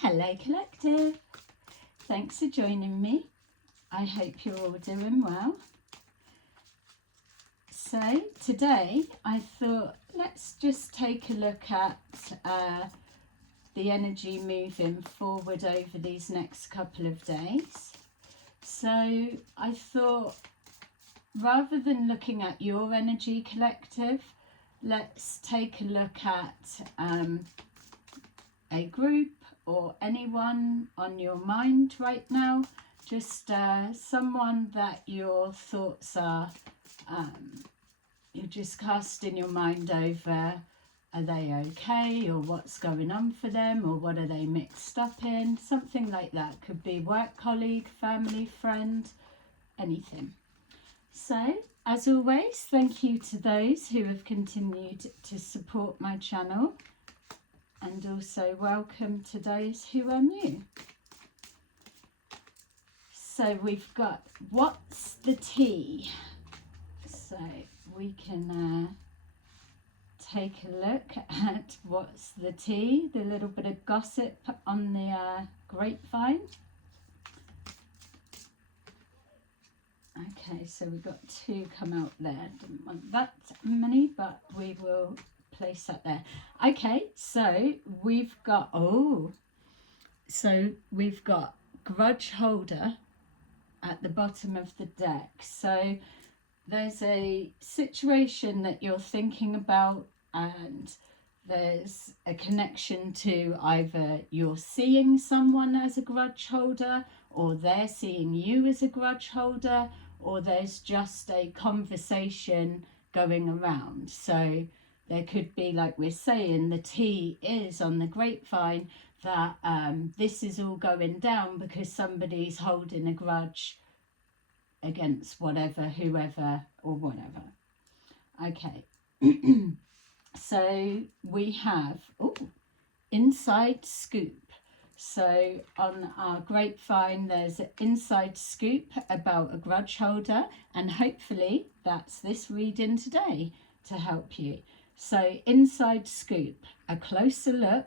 Hello Collective, thanks for joining me. I hope you're all doing well. So today I thought let's just take a look at the energy moving forward over these next couple of days. So I thought rather than looking at your energy, Collective, let's take a look at a group or anyone on your mind right now, just someone that your thoughts are, you're just casting your mind over. Are they okay, or what's going on for them, or what are they mixed up in? Something like that. Could be work colleague, family, friend, anything. So, as always, thank you to those who have continued to support my channel. And also welcome to those who are new. So we've got what's the tea? So we can take a look at what's the tea, the little bit of gossip on the grapevine. Okay, so we've got two come out there. Didn't want that many, but we will place that there. Okay, so we've got grudge holder at the bottom of the deck. So there's a situation that you're thinking about, and there's a connection to either you're seeing someone as a grudge holder, or they're seeing you as a grudge holder, or there's just a conversation going around. So there could be, like we're saying, the tea is on the grapevine that this is all going down because somebody's holding a grudge against whatever, whoever, or whatever. Okay. So we have inside scoop. So on our grapevine, there's an inside scoop about a grudge holder, and hopefully that's this reading today to help you. So inside scoop, a closer look,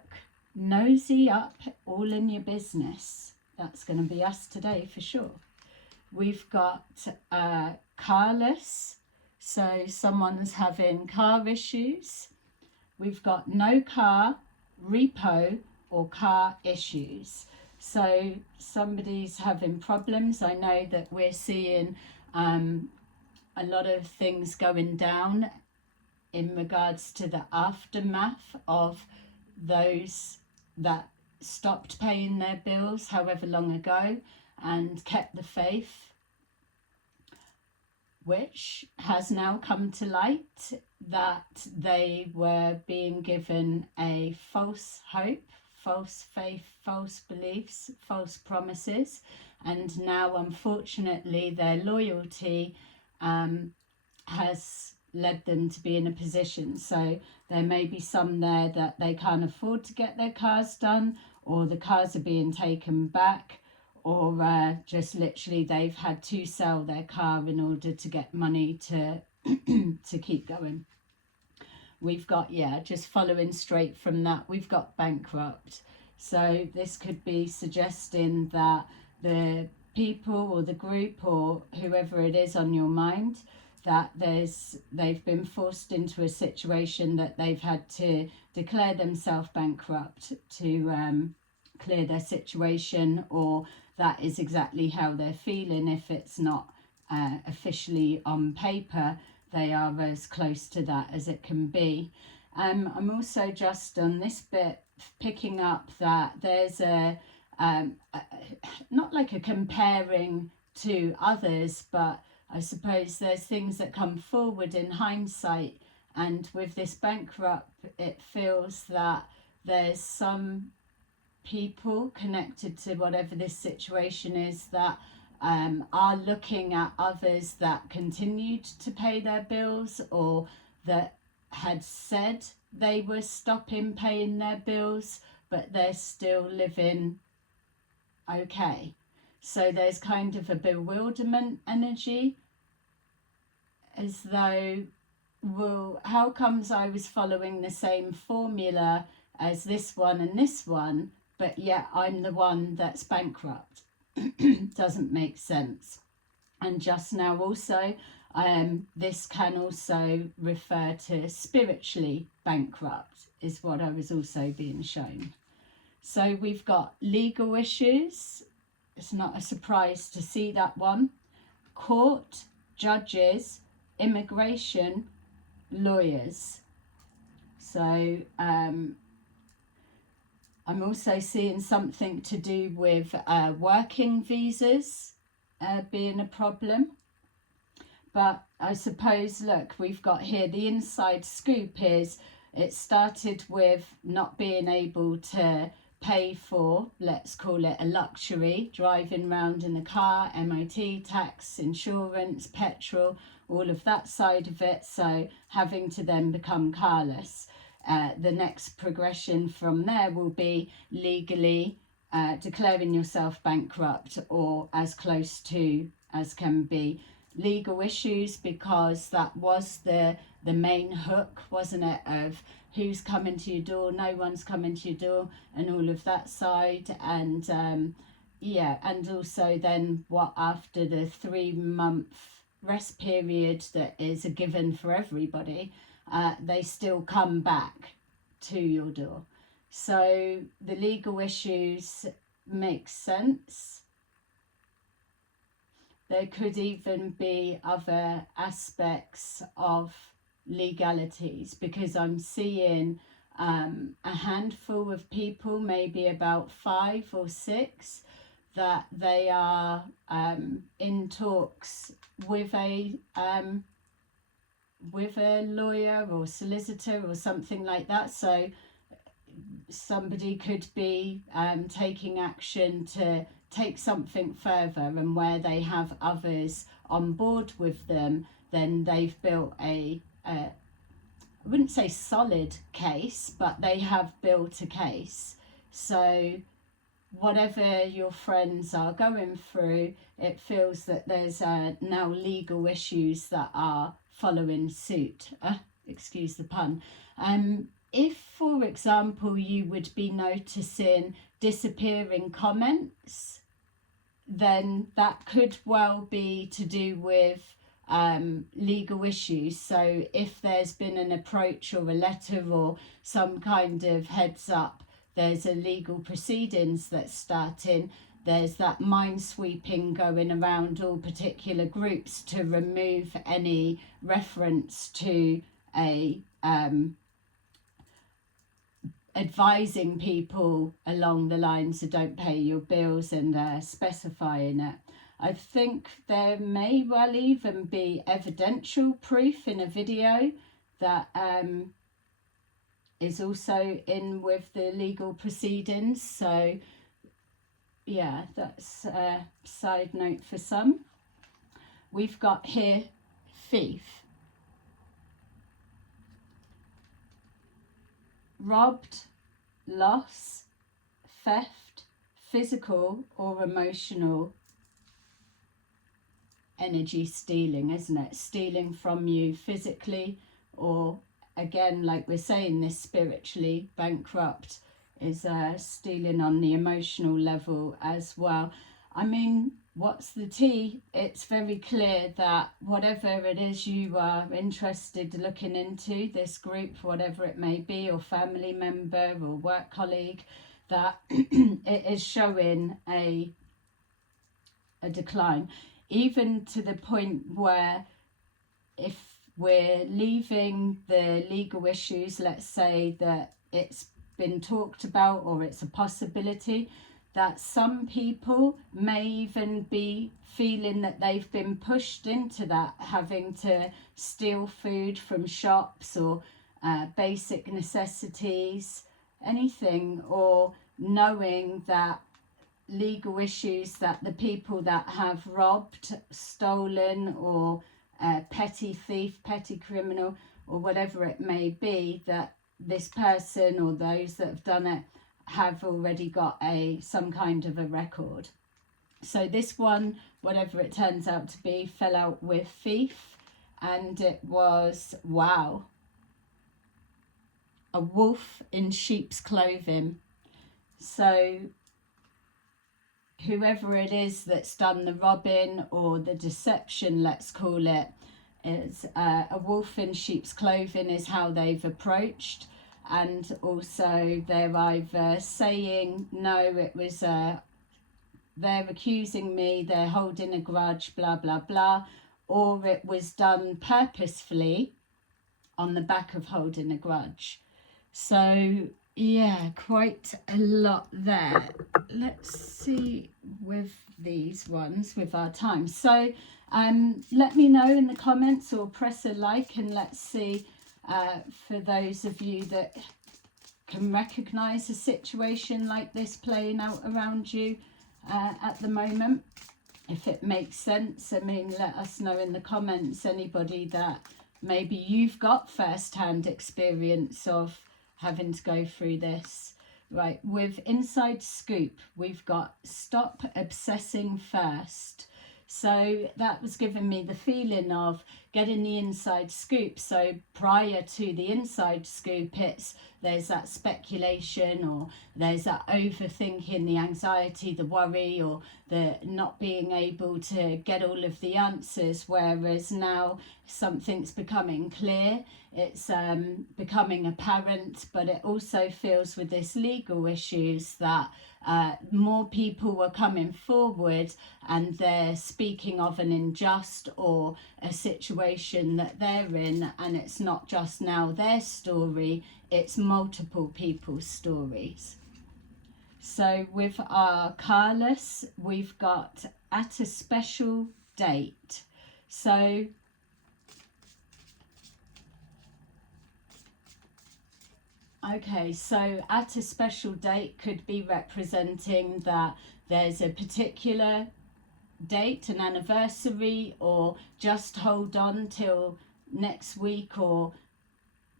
nosy up, all in your business. That's going to be us today for sure. We've got carless, so someone's having car issues. We've got no car, repo, or car issues. So somebody's having problems. I know that we're seeing a lot of things going down in regards to the aftermath of those that stopped paying their bills however long ago and kept the faith, which has now come to light that they were being given a false hope, false faith, false beliefs, false promises, and now unfortunately their loyalty has led them to be in a position. So there may be some there that they can't afford to get their cars done, or the cars are being taken back, or just literally they've had to sell their car in order to get money to to keep going. We've got, just following straight from that, we've got bankrupt. So this could be suggesting that the people or the group or whoever it is on your mind, that they've been forced into a situation that they've had to declare themselves bankrupt to clear their situation, or that is exactly how they're feeling. If it's not officially on paper, they are as close to that as it can be. I'm also just on this bit picking up that there's not like a comparing to others, but I suppose there's things that come forward in hindsight, and with this bankrupt, it feels that there's some people connected to whatever this situation is that are looking at others that continued to pay their bills, or that had said they were stopping paying their bills, but they're still living okay. So there's kind of a bewilderment energy, as though, well, how comes I was following the same formula as this one and this one, but yet I'm the one that's bankrupt. Doesn't make sense. And just now also, this can also refer to spiritually bankrupt, is what I was also being shown. So we've got legal issues. It's not a surprise to see that one. Court, judges, immigration, lawyers. So I'm also seeing something to do with working visas being a problem. But I suppose, look, we've got here the inside scoop is it started with not being able to pay for, let's call it a luxury, driving around in a car, MOT, tax, insurance, petrol, all of that side of it. So having to then become carless. The next progression from there will be legally declaring yourself bankrupt or as close to as can be. Legal issues, because that was the main hook, wasn't it, of who's coming to your door, no one's coming to your door, and all of that side. And yeah, and also then what after the 3-month rest period that is a given for everybody, they still come back to your door. So the legal issues make sense. There could even be other aspects of legalities, because I'm seeing a handful of people, maybe about 5 or 6, that they are in talks with a lawyer or solicitor or something like that. So somebody could be taking action to take something further, and where they have others on board with them, then they've built I wouldn't say solid case, but they have built a case. So whatever your friends are going through, it feels that there's now legal issues that are following suit. Excuse the pun. If, for example, you would be noticing disappearing comments, then that could well be to do with legal issues. So if there's been an approach or a letter or some kind of heads up, there's a legal proceedings that's starting. There's that mind sweeping going around all particular groups to remove any reference to a advising people along the lines of don't pay your bills and specifying it. I think there may well even be evidential proof in a video that is also in with the legal proceedings. So yeah, that's a side note for some. We've got here thief. Robbed, loss, theft, physical or emotional energy stealing, isn't it? Stealing from you physically, or again, like we're saying, this spiritually bankrupt is stealing on the emotional level as well. I mean, what's the tea? It's very clear that whatever it is you are interested looking into, this group, whatever it may be, or family member or work colleague, that it is showing a decline, even to the point where if we're leaving the legal issues, let's say that it's been talked about or it's a possibility, that some people may even be feeling that they've been pushed into that, having to steal food from shops or basic necessities, anything, or knowing that legal issues, that the people that have robbed, stolen, or petty thief, petty criminal, or whatever it may be, that this person or those that have done it have already got some kind of a record. So this one, whatever it turns out to be, fell out with thief, and it was, wow, a wolf in sheep's clothing. So whoever it is that's done the robbing or the deception, let's call it, is a wolf in sheep's clothing is how they've approached. And also they're either saying, no, it was they're accusing me, they're holding a grudge, blah, blah, blah, or it was done purposefully on the back of holding a grudge. So yeah, quite a lot there. Let's see with these ones, with our time. So let me know in the comments or press a like, and let's see for those of you that can recognize a situation like this playing out around you at the moment, if it makes sense. I mean, let us know in the comments, anybody that maybe you've got first-hand experience of having to go through this. Right, with Inside Scoop, we've got stop obsessing first. So that was giving me the feeling of getting the inside scoop. So prior to the inside scoop, there's that speculation, or there's that overthinking, the anxiety, the worry, or the not being able to get all of the answers. Whereas now something's becoming clear, it's becoming apparent, but it also feels with this legal issues that more people were coming forward and they're speaking of an unjust or a situation that they're in, and it's not just now their story, it's multiple people's stories. So with our Carlos, we've got at a special date. So okay, so at a special date could be representing that there's a particular date, an anniversary, or just hold on till next week or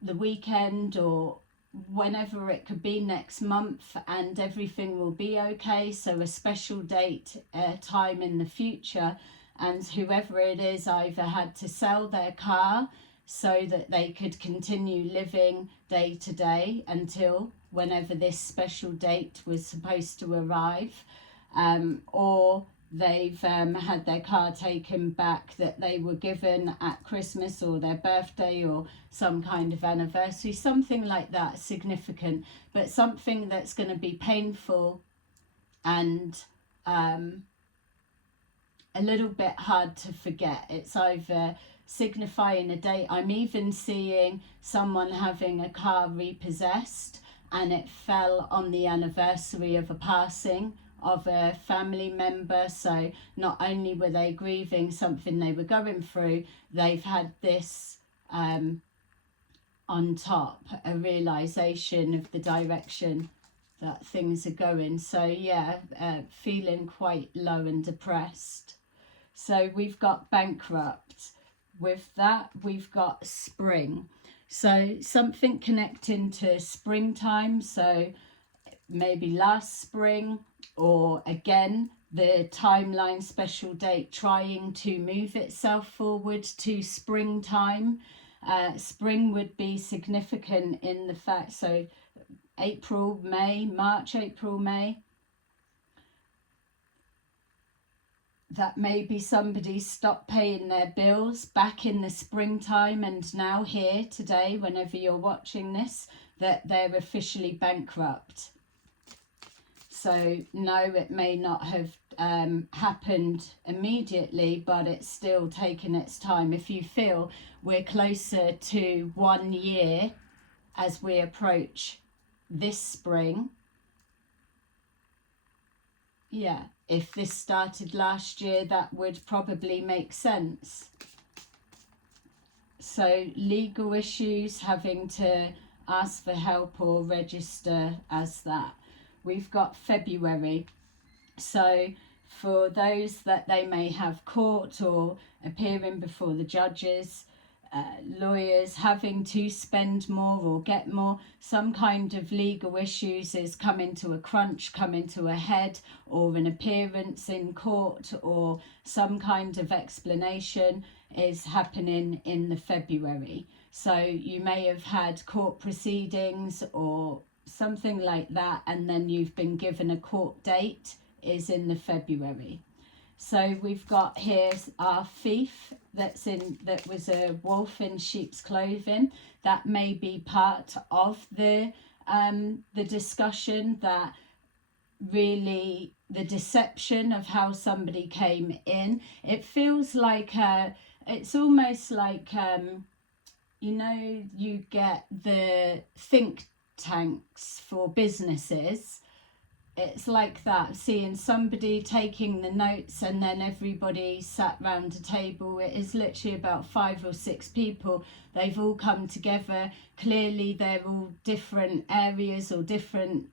the weekend, or whenever it could be, next month, and everything will be okay. So a special date, a time in the future, and whoever it is either had to sell their car so that they could continue living day to day until whenever this special date was supposed to arrive, or they've had their car taken back that they were given at Christmas or their birthday or some kind of anniversary, something like that, significant, but something that's going to be painful and a little bit hard to forget. It's either signifying a date. I'm even seeing someone having a car repossessed and it fell on the anniversary of a passing of a family member. So not only were they grieving something they were going through, they've had this on top, a realization of the direction that things are going. So yeah, feeling quite low and depressed. So we've got bankrupt. With that, we've got spring. So something connecting to springtime. So maybe last spring, or again, the timeline special date trying to move itself forward to springtime. Spring would be significant in the fact, so April, May, March, April, May. That maybe somebody stopped paying their bills back in the springtime, and now here today, whenever you're watching this, that they're officially bankrupt. So no, it may not have happened immediately, but it's still taken its time. If you feel we're closer to 1 year as we approach this spring, yeah, if this started last year, that would probably make sense. So legal issues, having to ask for help or register as that. We've got February. So for those that they may have court or appearing before the judges, lawyers having to spend more or get more, some kind of legal issues is coming to a crunch, coming to a head, or an appearance in court, or some kind of explanation is happening in the February. So you may have had court proceedings or something like that, and then you've been given a court date, is in the February. So we've got here our thief that was a wolf in sheep's clothing. That may be part of the discussion, that really the deception of how somebody came in. It feels like it's almost like you know, you get the think tanks for businesses. It's like that, seeing somebody taking the notes and then everybody sat round a table. It is literally about 5 or 6 people. They've all come together. Clearly they're all different areas or different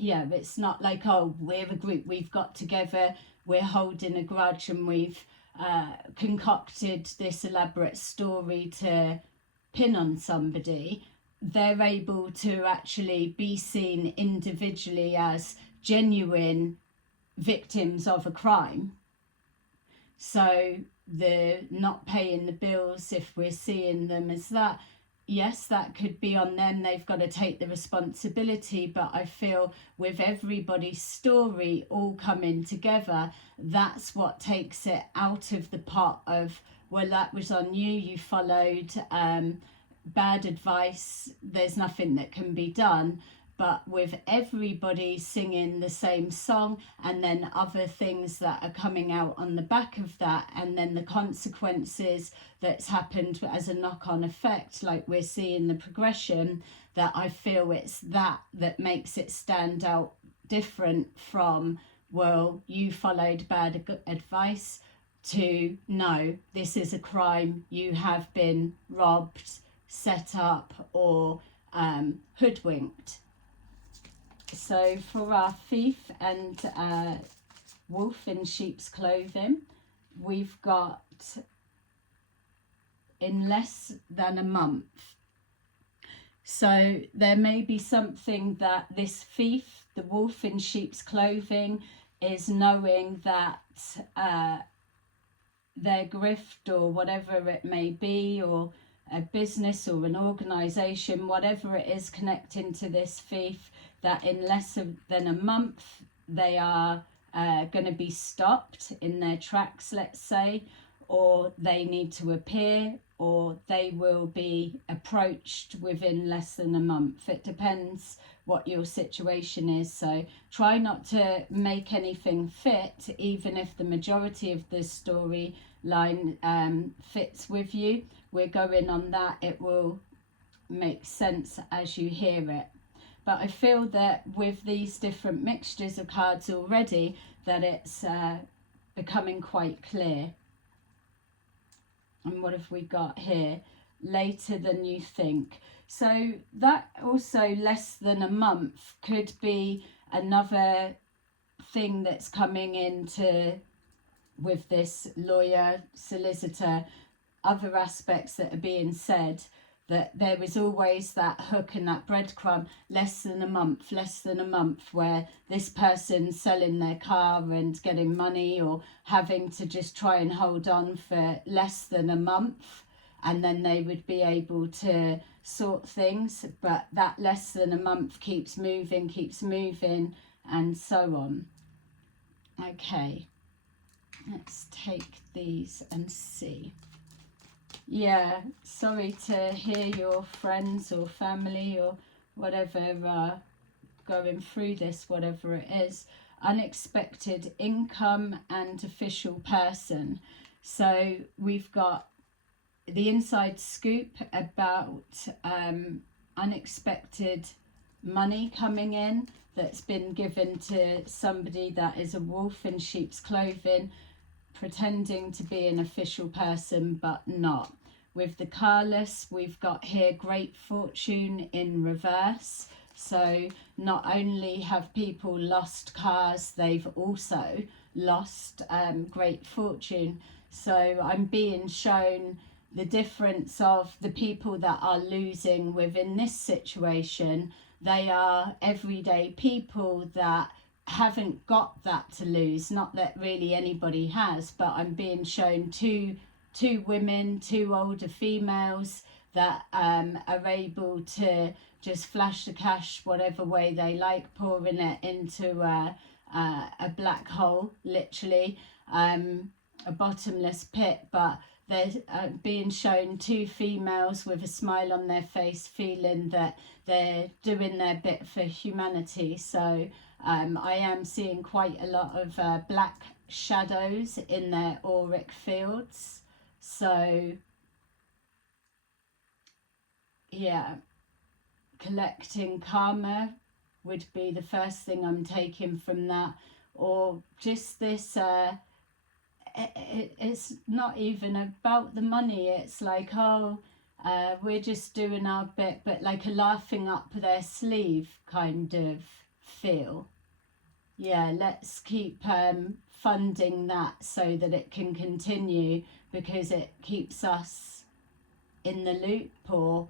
yeah, it's not like, oh, we're a group, we've got together, we're holding a grudge and we've concocted this elaborate story to pin on somebody. They're able to actually be seen individually as genuine victims of a crime. So the not paying the bills, if we're seeing them as that, yes, that could be on them. They've got to take the responsibility. But I feel with everybody's story all coming together, that's what takes it out of the pot of, well, that was on you, you followed bad advice, there's nothing that can be done. But with everybody singing the same song, and then other things that are coming out on the back of that, and then the consequences that's happened as a knock-on effect, like we're seeing the progression, that I feel it's that makes it stand out different from, well, you followed bad advice, to, no, this is a crime, you have been robbed, set up, or hoodwinked. So for our thief and wolf in sheep's clothing, we've got in less than a month. So there may be something that this thief, the wolf in sheep's clothing, is knowing that their grift or whatever it may be, or a business or an organization, whatever it is connecting to this thief, that in less than a month they are going to be stopped in their tracks, let's say, or they need to appear, or they will be approached within less than a month. It depends what your situation is. So try not to make anything fit, even if the majority of the storyline fits with you. We're going on that. It will make sense as you hear it. But I feel that with these different mixtures of cards already, that it's becoming quite clear. And what have we got here? Later than you think. So that also, less than a month, could be another thing that's coming into with this lawyer, solicitor, other aspects that are being said, that there is always that hook and that breadcrumb, less than a month, where this person's selling their car and getting money, or having to just try and hold on for less than a month, and then they would be able to sort things. But that less than a month keeps moving, and so on. Okay, let's take these and see. Yeah, sorry to hear your friends or family or whatever going through this, whatever it is. Unexpected income and official person. So we've got the inside scoop about unexpected money coming in that's been given to somebody that is a wolf in sheep's clothing, pretending to be an official person but not. With the carless, we've got here great fortune in reverse. So not only have people lost cars, they've also lost great fortune. So I'm being shown the difference of the people that are losing within this situation. They are everyday people that haven't got that to lose. Not that really anybody has, but I'm being shown two women, two older females that are able to just flash the cash whatever way they like, pouring it into a black hole, literally, a bottomless pit. But they're being shown two females with a smile on their face, feeling that they're doing their bit for humanity. So I am seeing quite a lot of black shadows in their auric fields. So yeah, collecting karma would be the first thing I'm taking from that. Or just this it's not even about the money. It's like, oh, we're just doing our bit, but like a laughing up their sleeve kind of feel. Yeah, let's keep funding that so that it can continue, because it keeps us in the loop, or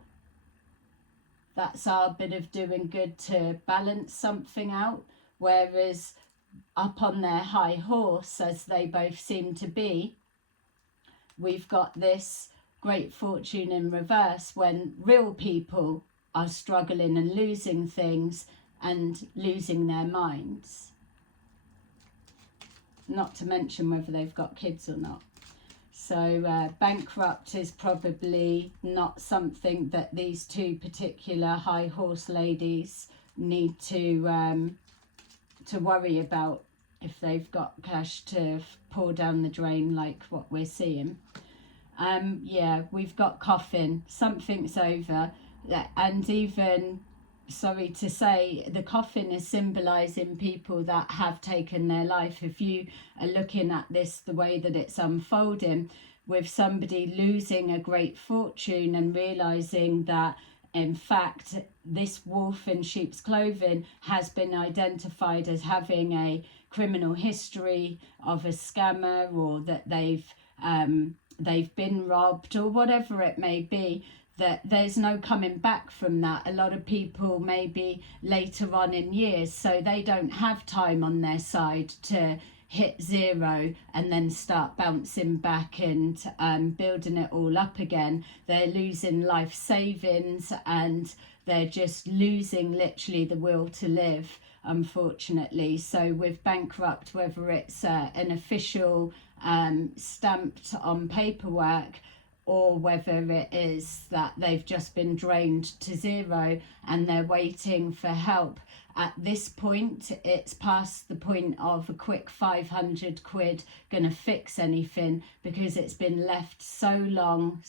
that's our bit of doing good to balance something out. Whereas up on their high horse, as they both seem to be, we've got this great fortune in reverse, when real people are struggling and losing things and losing their minds. Not to mention whether they've got kids or not. So bankrupt is probably not something that these two particular high horse ladies need to worry about if they've got cash to pour down the drain like what we're seeing. Yeah, we've got coffin, something's over. And even, sorry to say, the coffin is symbolizing people that have taken their life. If you are looking at this the way that it's unfolding, with somebody losing a great fortune and realizing that in fact this wolf in sheep's clothing has been identified as having a criminal history of a scammer, or that they've been robbed, or whatever it may be, that there's no coming back from that. A lot of people maybe later on in years, so they don't have time on their side to hit zero and then start bouncing back and building it all up again. They're losing life savings, and they're just losing literally the will to live, unfortunately. So with bankrupt, whether it's an official stamped on paperwork, or whether it is that they've just been drained to zero and they're waiting for help. At this point, it's past the point of a quick 500 quid gonna fix anything, because it's been left so long,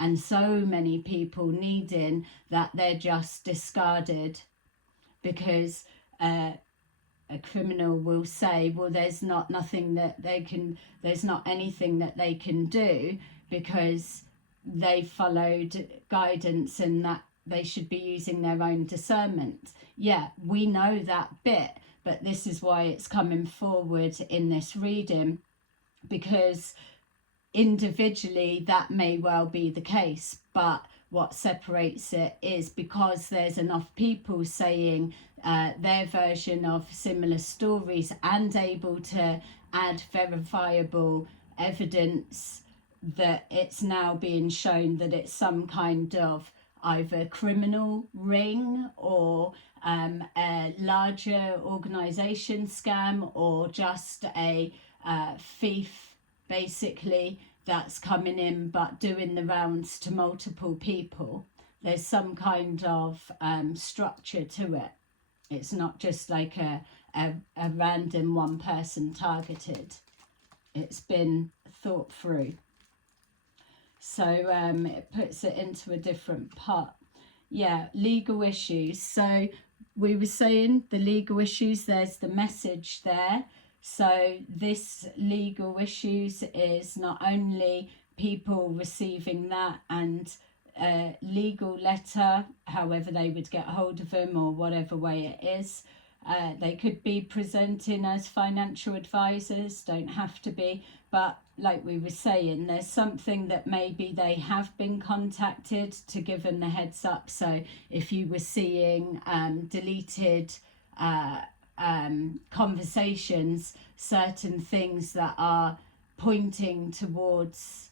and so many people needing that they're just discarded. Because a criminal will say, well, there's not anything that they can do, because they followed guidance and that they should be using their own discernment. Yeah, we know that bit, but this is why it's coming forward in this reading, because individually that may well be the case, but what separates it is because there's enough people saying their version of similar stories and able to add verifiable evidence, that it's now being shown that it's some kind of either criminal ring, or a larger organization scam, or just a thief basically that's coming in but doing the rounds to multiple people. There's some kind of structure to it. It's not just like a random one person targeted. It's been thought through. So it puts it into a different pot. Yeah, legal issues. So we were saying the legal issues, there's the message there. So this legal issues is not only people receiving that and a legal letter, however they would get hold of them, or whatever way it is. They could be presenting as financial advisors, don't have to be, but like we were saying, there's something that maybe they have been contacted to give them the heads up. So if you were seeing deleted conversations, certain things that are pointing towards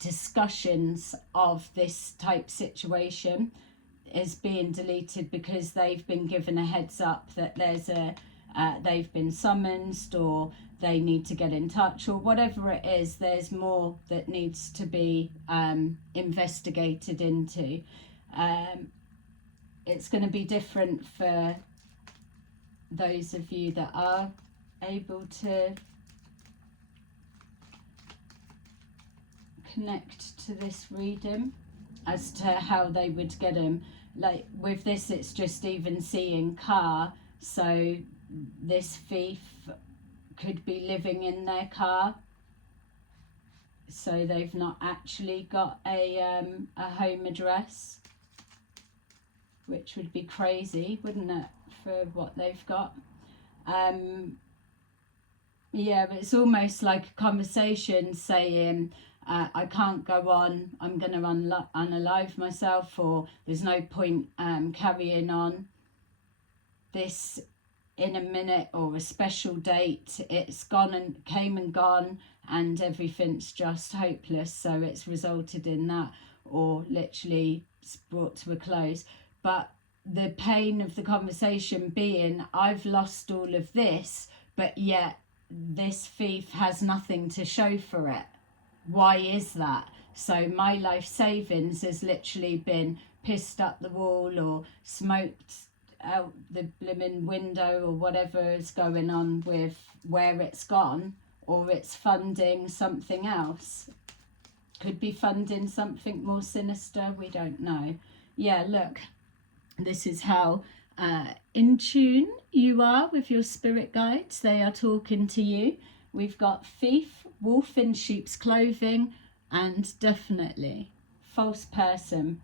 discussions of this type situation is being deleted because they've been given a heads up that there's a they've been summoned, or they need to get in touch, or whatever it is. There's more that needs to be investigated into. It's going to be different for those of you that are able to connect to this reading as to how they would get them. Like with this, it's just even seeing car, so this thief could be living in their car, so they've not actually got a home address, which would be crazy, wouldn't it, for what they've got. Yeah, but it's almost like a conversation saying, I can't go on, I'm going to unalive myself, or there's no point carrying on this in a minute, or a special date, it's gone and came and gone, and everything's just hopeless, so it's resulted in that, or literally it's brought to a close. But the pain of the conversation being, I've lost all of this, but yet this thief has nothing to show for it. Why is that? So my life savings has literally been pissed up the wall, or smoked out the blimmin' window, or whatever is going on with where it's gone, or it's funding something else. Could be funding something more sinister, we don't know. Yeah, look, this is how in tune you are with your spirit guides. They are talking to you. We've got thief, wolf in sheep's clothing, and definitely false person.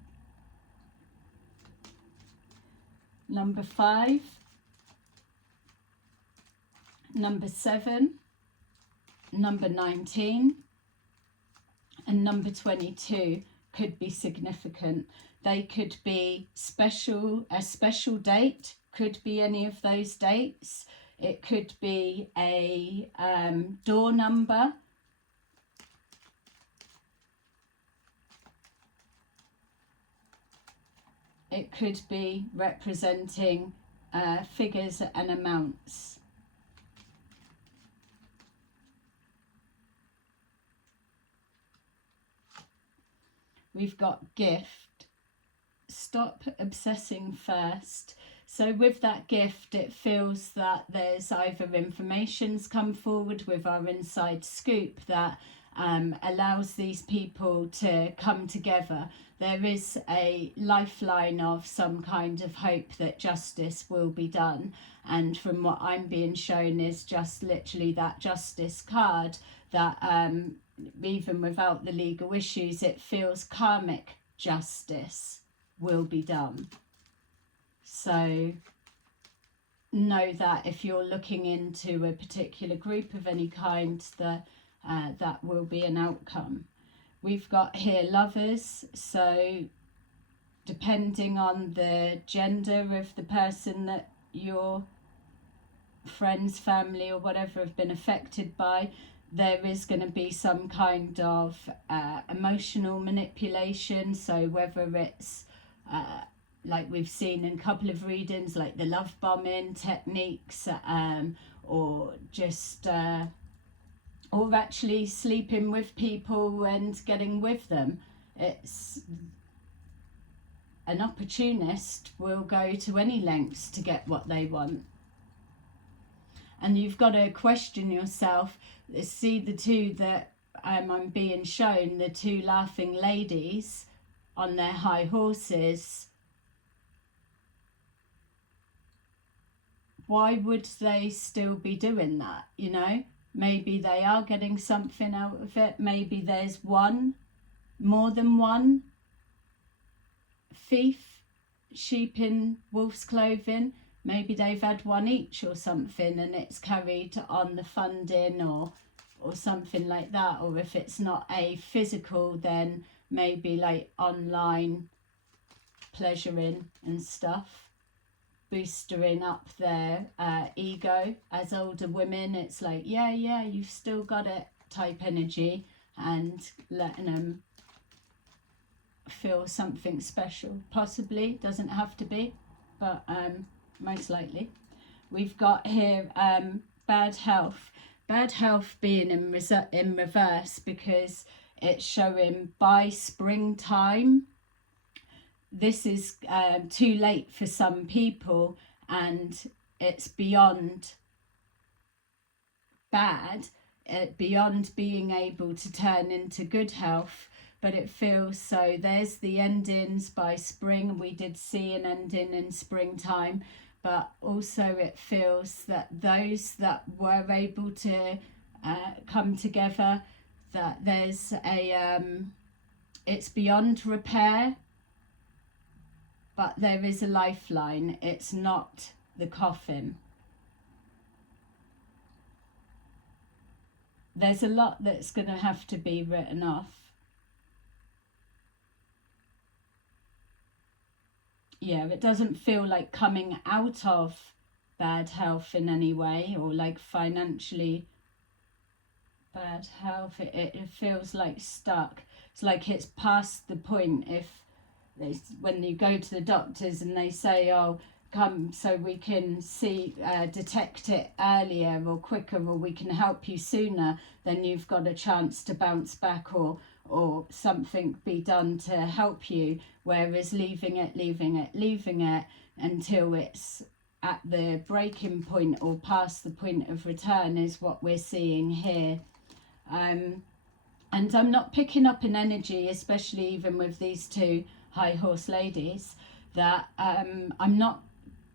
Number 5, number 7, number 19, and number 22 could be significant. They could be a special date, could be any of those dates. It could be a door number. It could be representing figures and amounts. We've got gift. Stop obsessing first. So with that gift, it feels that there's either information's come forward with our inside scoop that allows these people to come together. There is a lifeline of some kind of hope that justice will be done. And from what I'm being shown is just literally that justice card, that even without the legal issues, it feels karmic justice will be done. So know that if you're looking into a particular group of any kind, that will be an outcome. We've got here lovers, so depending on the gender of the person that your friends, family or whatever have been affected by, there is going to be some kind of emotional manipulation. So whether it's like we've seen in a couple of readings, like the love bombing techniques, or just or actually sleeping with people and getting with them. It's an opportunist will go to any lengths to get what they want. And you've got to question yourself. See the two that I'm being shown, the two laughing ladies on their high horses. Why would they still be doing that, you know? Maybe they are getting something out of it. Maybe there's more than one thief, sheep in wolf's clothing. Maybe they've had one each or something, and it's carried on the funding or something like that. Or if it's not a physical, then maybe like online pleasuring and stuff, boosting up their ego. As older women, it's like, yeah, you've still got it type energy, and letting them feel something special. Possibly, doesn't have to be, but most likely. We've got here bad health. Bad health being in reverse because it's showing by springtime. This is too late for some people, and it's beyond bad, beyond being able to turn into good health. But it feels so. There's the endings by spring. We did see an ending in springtime, but also it feels that those that were able to come together, that there's a it's beyond repair, but there is a lifeline. It's not the coffin. There's a lot that's going to have to be written off. Yeah, it doesn't feel like coming out of bad health in any way, or like financially bad health. It feels like stuck. It's like it's past the point. If when you go to the doctors and they say, oh, come so we can see, detect it earlier or quicker, or we can help you sooner, then you've got a chance to bounce back, or something be done to help you. Whereas leaving it until it's at the breaking point or past the point of return is what we're seeing here. And I'm not picking up an energy, especially even with these two high horse ladies, that I'm not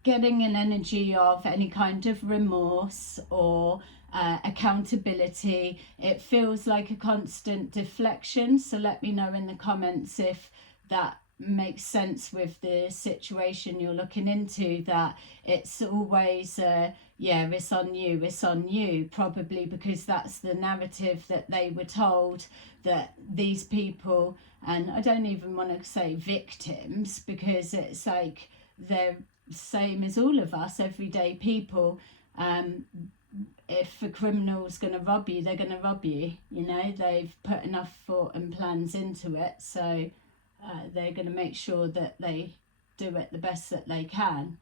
getting an energy of any kind of remorse or accountability. It feels like a constant deflection. So let me know in the comments if that makes sense with the situation you're looking into, that it's always yeah, it's on you, probably because that's the narrative that they were told, that these people, and I don't even want to say victims, because it's like they're same as all of us, everyday people. If a criminal's going to rob you, they're going to rob you, you know, they've put enough thought and plans into it, so they're going to make sure that they do it the best that they can.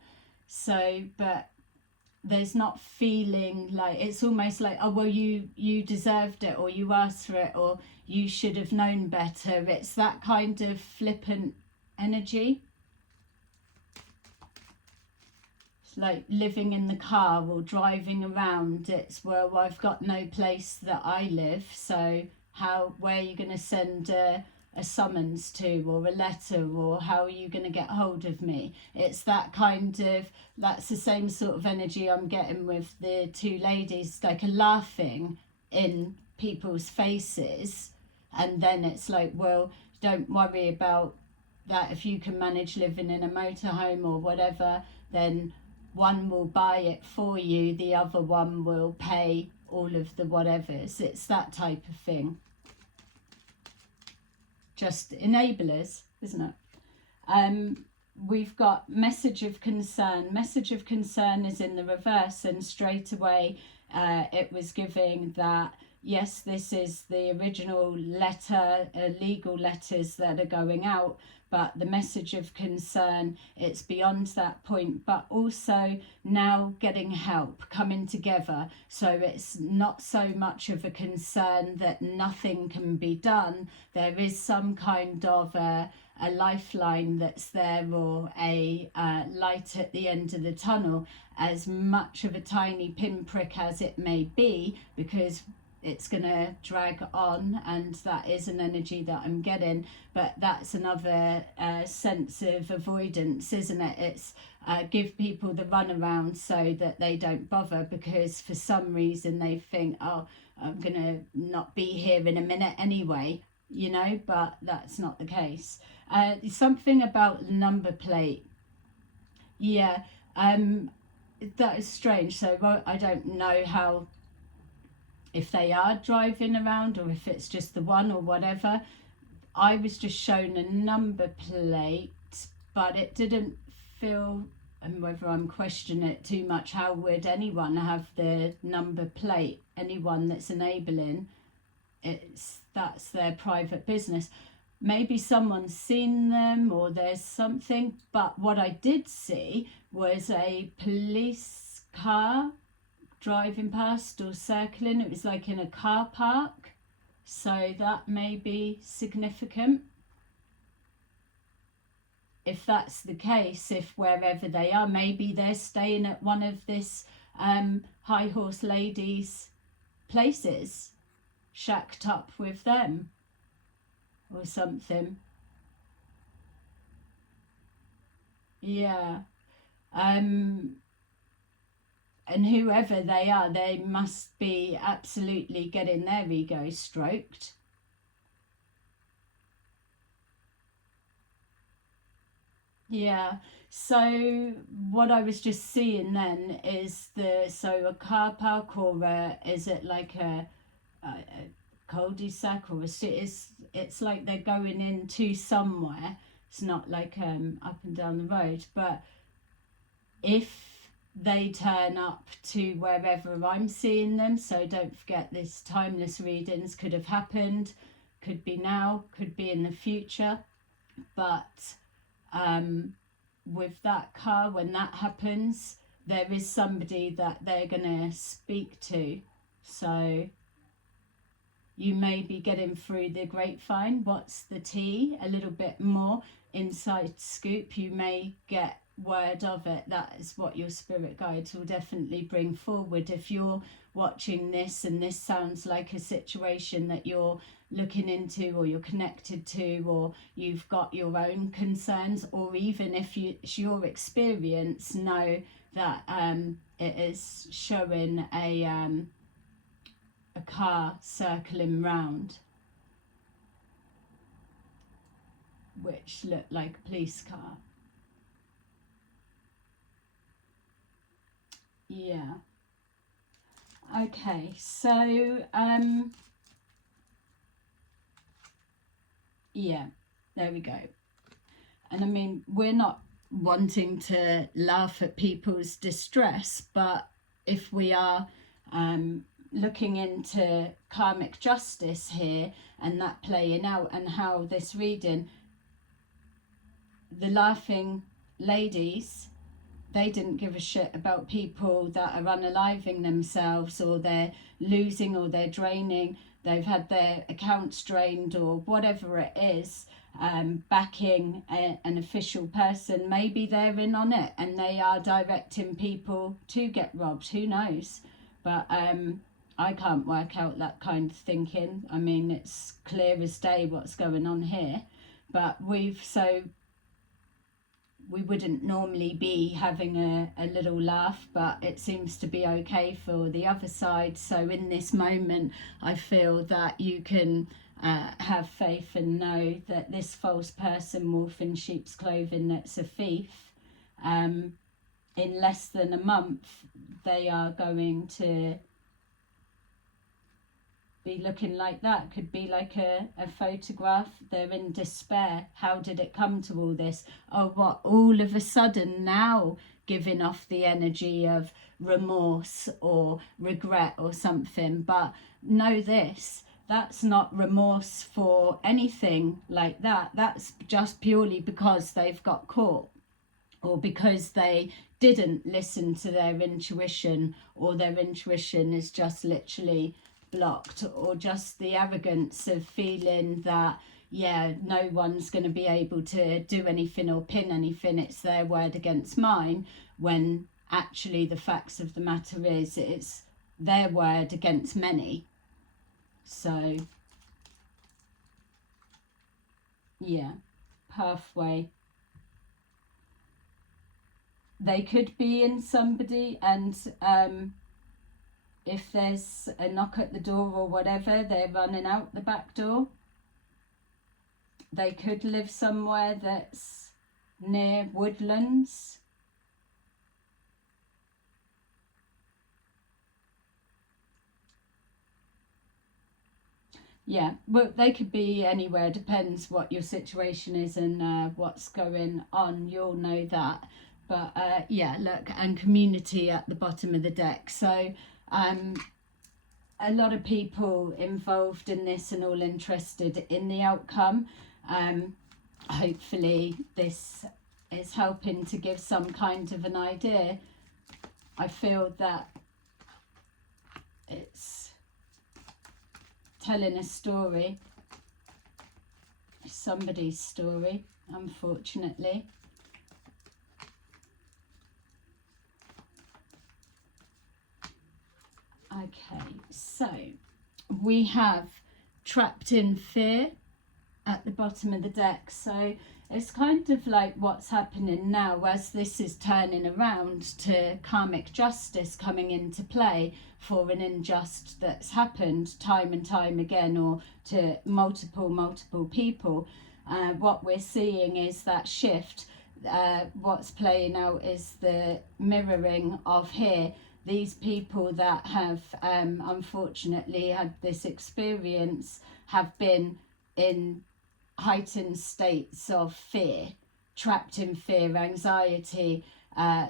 So, but there's not feeling like, it's almost like, oh well, you deserved it, or you asked for it, or you should have known better. It's that kind of flippant energy. It's like living in the car or driving around. It's, well, I've got no place that I live, so where are you going to send a summons to, or a letter, or how are you going to get hold of me? It's that kind of, that's the same sort of energy I'm getting with the two ladies, like a laughing in people's faces, and then it's like, well, don't worry about that. If you can manage living in a motorhome or whatever, then one will buy it for you, the other one will pay all of the whatevers. It's that type of thing. Just enablers, isn't it? We've got message of concern. Message of concern is in the reverse, and straight away it was giving that, yes, this is the original letter, legal letters that are going out, but the message of concern, it's beyond that point, but also now getting help, coming together. So it's not so much of a concern that nothing can be done. There is some kind of a lifeline that's there, or a light at the end of the tunnel, as much of a tiny pinprick as it may be, because it's going to drag on, and that is an energy that I'm getting. But that's another sense of avoidance, isn't it? It's give people the runaround so that they don't bother, because for some reason they think, oh, I'm going to not be here in a minute anyway, you know, but that's not the case. Something about the number plate. Yeah, that is strange. So I don't know how, if they are driving around or if it's just the one or whatever. I was just shown a number plate, but it didn't feel, and whether I'm questioning it too much, how would anyone have the number plate? Anyone that's enabling, that's their private business. maybe someone's seen them or there's something. But what I did see was a police car driving past or circling. It was like in a car park, so that may be significant. If that's the case, if wherever they are, maybe they're staying at one of this high horse lady's places, shacked up with them or something. Yeah. And whoever they are, they must be absolutely getting their ego stroked. Yeah, so what I was just seeing then is so a car park, or is it like a cul-de-sac, or it's like they're going into somewhere. It's not like up and down the road, but if they turn up to wherever I'm seeing them, so don't forget this timeless readings could have happened, could be now, could be in the future, but with that car, when that happens, there is somebody that they're going to speak to. So you may be getting through the grapevine. What's the tea? A little bit more inside scoop. You may get word of it. That is what your spirit guides will definitely bring forward. If you're watching this and this sounds like a situation that you're looking into, or you're connected to, or you've got your own concerns, or even if it's your experience, know that it is showing a car circling round, which looked like a police car. Yeah. Okay, so yeah, there we go. And I mean, we're not wanting to laugh at people's distress, but if we are looking into karmic justice here and that playing out, and how this reading, the laughing ladies, they didn't give a shit about people that are unaliving themselves, or they're losing, or they're draining, they've had their accounts drained, or whatever it is, backing an official person. Maybe they're in on it and they are directing people to get robbed, who knows. But I can't work out that kind of thinking. I mean, it's clear as day what's going on here, but we wouldn't normally be having a little laugh, but it seems to be okay for the other side. So in this moment, I feel that you can have faith and know that this false person, wolf in sheep's clothing, that's a thief, in less than a month, they are going to be looking like that. Could be like a photograph. They're in despair. How did it come to all this? Oh, what, all of a sudden now giving off the energy of remorse or regret or something. But know this, that's not remorse for anything like that. That's just purely because they've got caught, or because they didn't listen to their intuition, or their intuition is just literally blocked, or just the arrogance of feeling that, yeah, no one's going to be able to do anything or pin anything, it's their word against mine, when actually the facts of the matter is it's their word against many. So yeah, pathway. They could be in somebody, and if there's a knock at the door or whatever, they're running out the back door. They could live somewhere that's near woodlands. Yeah, well, they could be anywhere, depends what your situation is and what's going on, you'll know that. But yeah, look, and community at the bottom of the deck. So a lot of people involved in this and all interested in the outcome. Hopefully this is helping to give some kind of an idea. I feel that it's telling a story, somebody's story, unfortunately. Okay, so we have trapped in fear at the bottom of the deck. So it's kind of like what's happening now as this is turning around to karmic justice coming into play for an injustice that's happened time and time again, or to multiple people. What we're seeing is that shift. What's playing out is the mirroring of here. These people that have unfortunately had this experience have been in heightened states of fear, trapped in fear, anxiety,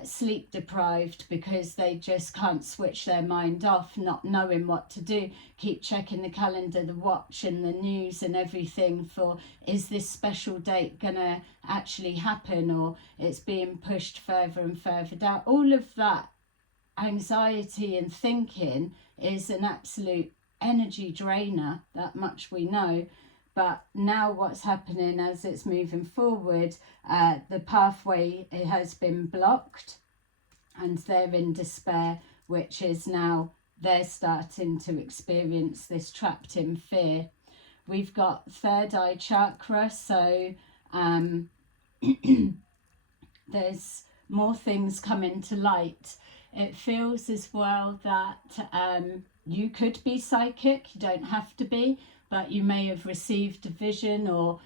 sleep deprived, because they just can't switch their mind off, not knowing what to do, keep checking the calendar, the watch and the news and everything for, is this special date gonna actually happen, or it's being pushed further and further down. All of that anxiety and thinking is an absolute energy drainer, that much we know. But now what's happening as it's moving forward, the pathway, it has been blocked and they're in despair, which is now they're starting to experience this trapped in fear. We've got third eye chakra, so there's more things coming to light. It feels as well that you could be psychic, you don't have to be, but you may have received a vision or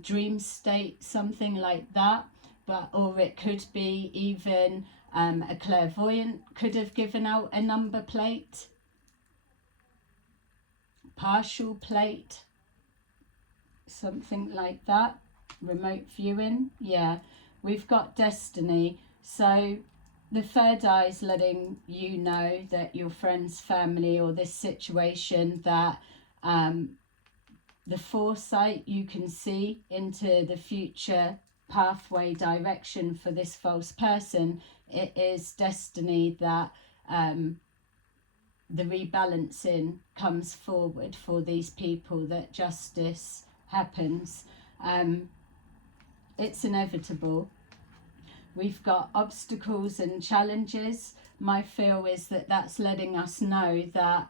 dream state, something like that. But or it could be even a clairvoyant could have given out a number plate, partial plate, something like that. Remote viewing, yeah. We've got destiny, so the third eye is letting you know that your friends, family, or this situation, that the foresight you can see into the future pathway direction for this false person, it is destiny that the rebalancing comes forward for these people, that justice happens. It's inevitable. We've got obstacles and challenges. My feel is that that's letting us know that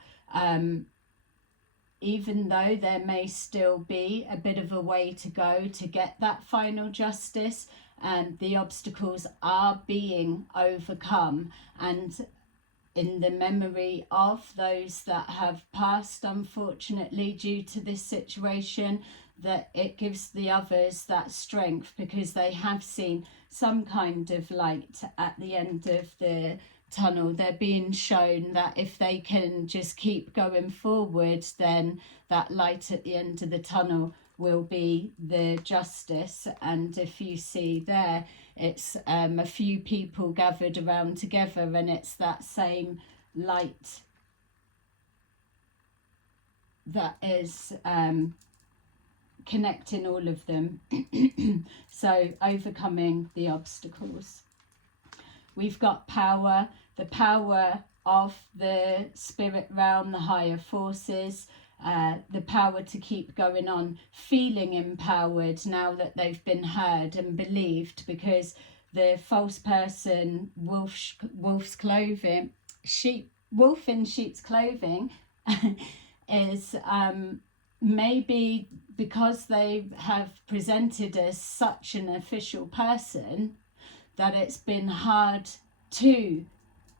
even though there may still be a bit of a way to go to get that final justice, and the obstacles are being overcome, and in the memory of those that have passed, unfortunately, due to this situation, that it gives the others that strength, because they have seen some kind of light at the end of the tunnel. They're being shown that if they can just keep going forward, then that light at the end of the tunnel will be the justice. And if you see there, it's a few people gathered around together, and it's that same light that is connecting all of them. So overcoming the obstacles. We've got power, the power of the spirit realm, the higher forces, the power to keep going on, feeling empowered now that they've been heard and believed, because the false person, wolf in sheep's clothing is maybe because they have presented as such an official person that it's been hard to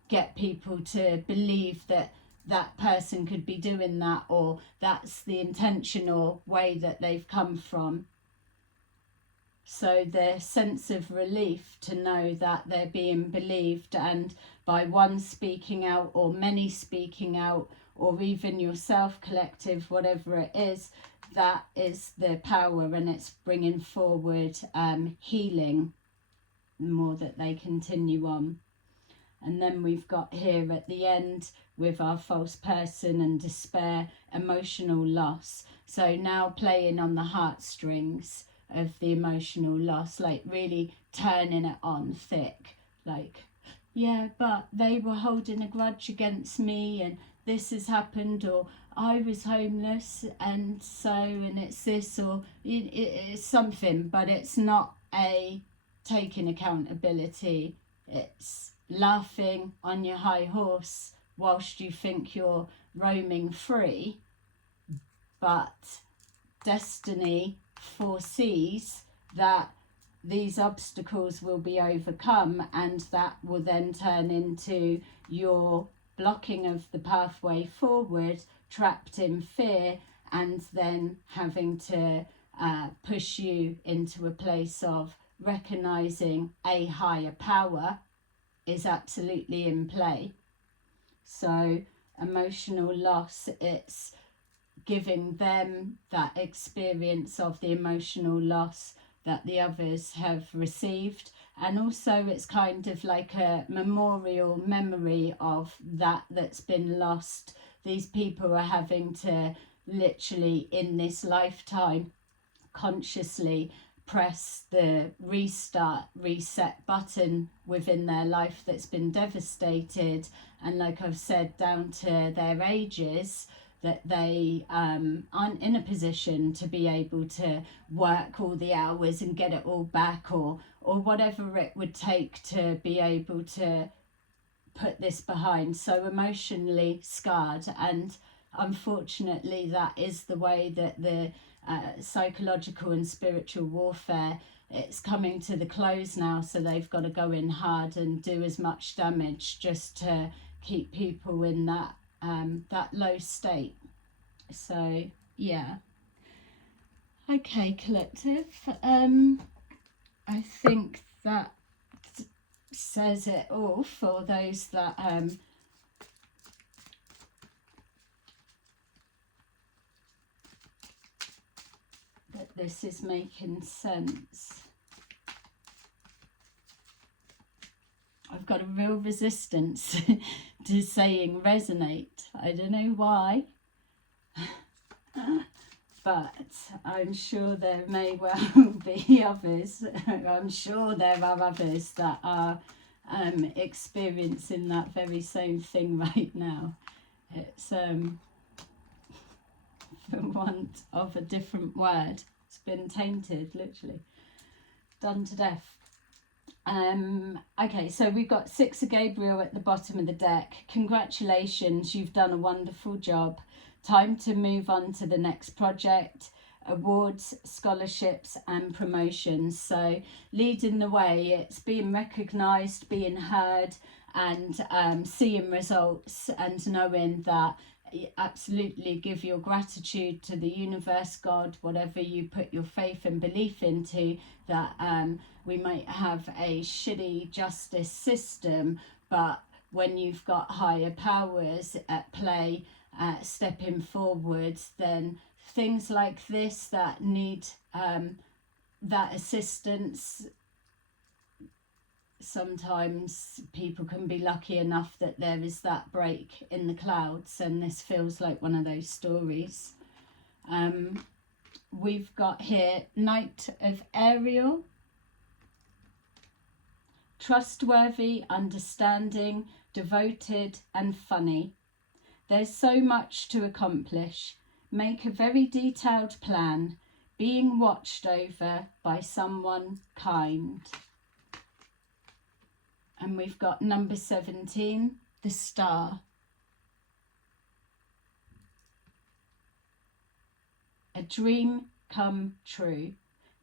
get people to believe that that person could be doing that, or that's the intentional way that they've come from. So their sense of relief to know that they're being believed, and by one speaking out or many speaking out, or even yourself, collective, whatever it is, that is the power, and it's bringing forward healing the more that they continue on. And then we've got here at the end with our false person and despair, emotional loss. So now playing on the heartstrings of the emotional loss, like really turning it on thick, like, yeah, but they were holding a grudge against me and this has happened, or I was homeless and so, and it's this, or it's something, but it's not a taking accountability. It's laughing on your high horse whilst you think you're roaming free, but destiny foresees that these obstacles will be overcome, and that will then turn into your blocking of the pathway forward, trapped in fear, and then having to push you into a place of recognizing a higher power is absolutely in play. So emotional loss, it's giving them that experience of the emotional loss that the others have received, and also it's kind of like a memorial memory of that's been lost. These people are having to literally in this lifetime consciously press the reset button within their life that's been devastated, and like I've said, down to their ages, that they aren't in a position to be able to work all the hours and get it all back, or whatever it would take to be able to put this behind. So emotionally scarred, and unfortunately that is the way that the psychological and spiritual warfare, it's coming to the close now, so they've got to go in hard and do as much damage just to keep people in that low state. So yeah, okay, collective, I think that says it all for those that that this is making sense. I've got a real resistance to saying resonate. I don't know why, but I'm sure there may well be others. I'm sure there are others that are experiencing that very same thing right now. It's for want of a different word, it's been tainted, literally done to death. Okay, so we've got Six of Gabriel at the bottom of the deck. Congratulations, you've done a wonderful job. Time to move on to the next project, awards, scholarships and promotions. So leading the way, it's being recognised, being heard, and seeing results, and knowing that you absolutely give your gratitude to the universe, God, whatever you put your faith and belief into, that we might have a shitty justice system, but when you've got higher powers at play stepping forwards, then things like this that need that assistance, sometimes people can be lucky enough that there is that break in the clouds, and this feels like one of those stories. We've got here Knight of Ariel. Trustworthy, understanding, devoted and funny. There's so much to accomplish. Make a very detailed plan, being watched over by someone kind. And we've got number 17, the Star. A dream come true.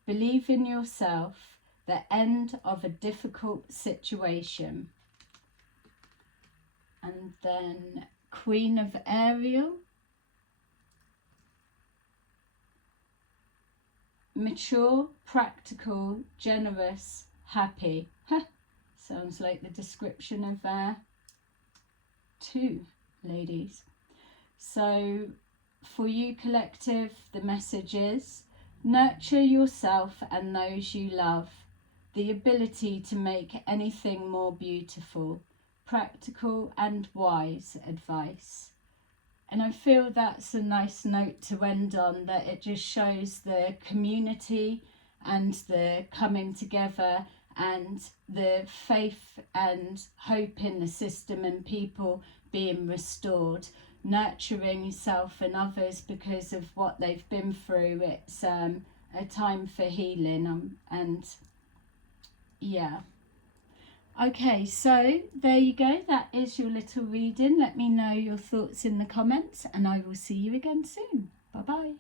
Believe in yourself. The end of a difficult situation. And then Queen of Ariel. Mature, practical, generous, happy. Sounds like the description of 2 ladies. So for you, collective, the message is nurture yourself and those you love. The ability to make anything more beautiful. practical and wise advice. And I feel that's a nice note to end on, that it just shows the community and the coming together and the faith and hope in the system and people being restored, nurturing yourself and others because of what they've been through. It's a time for healing, and yeah. Okay, so there you go. That is your little reading. Let me know your thoughts in the comments, and I will see you again soon. Bye bye.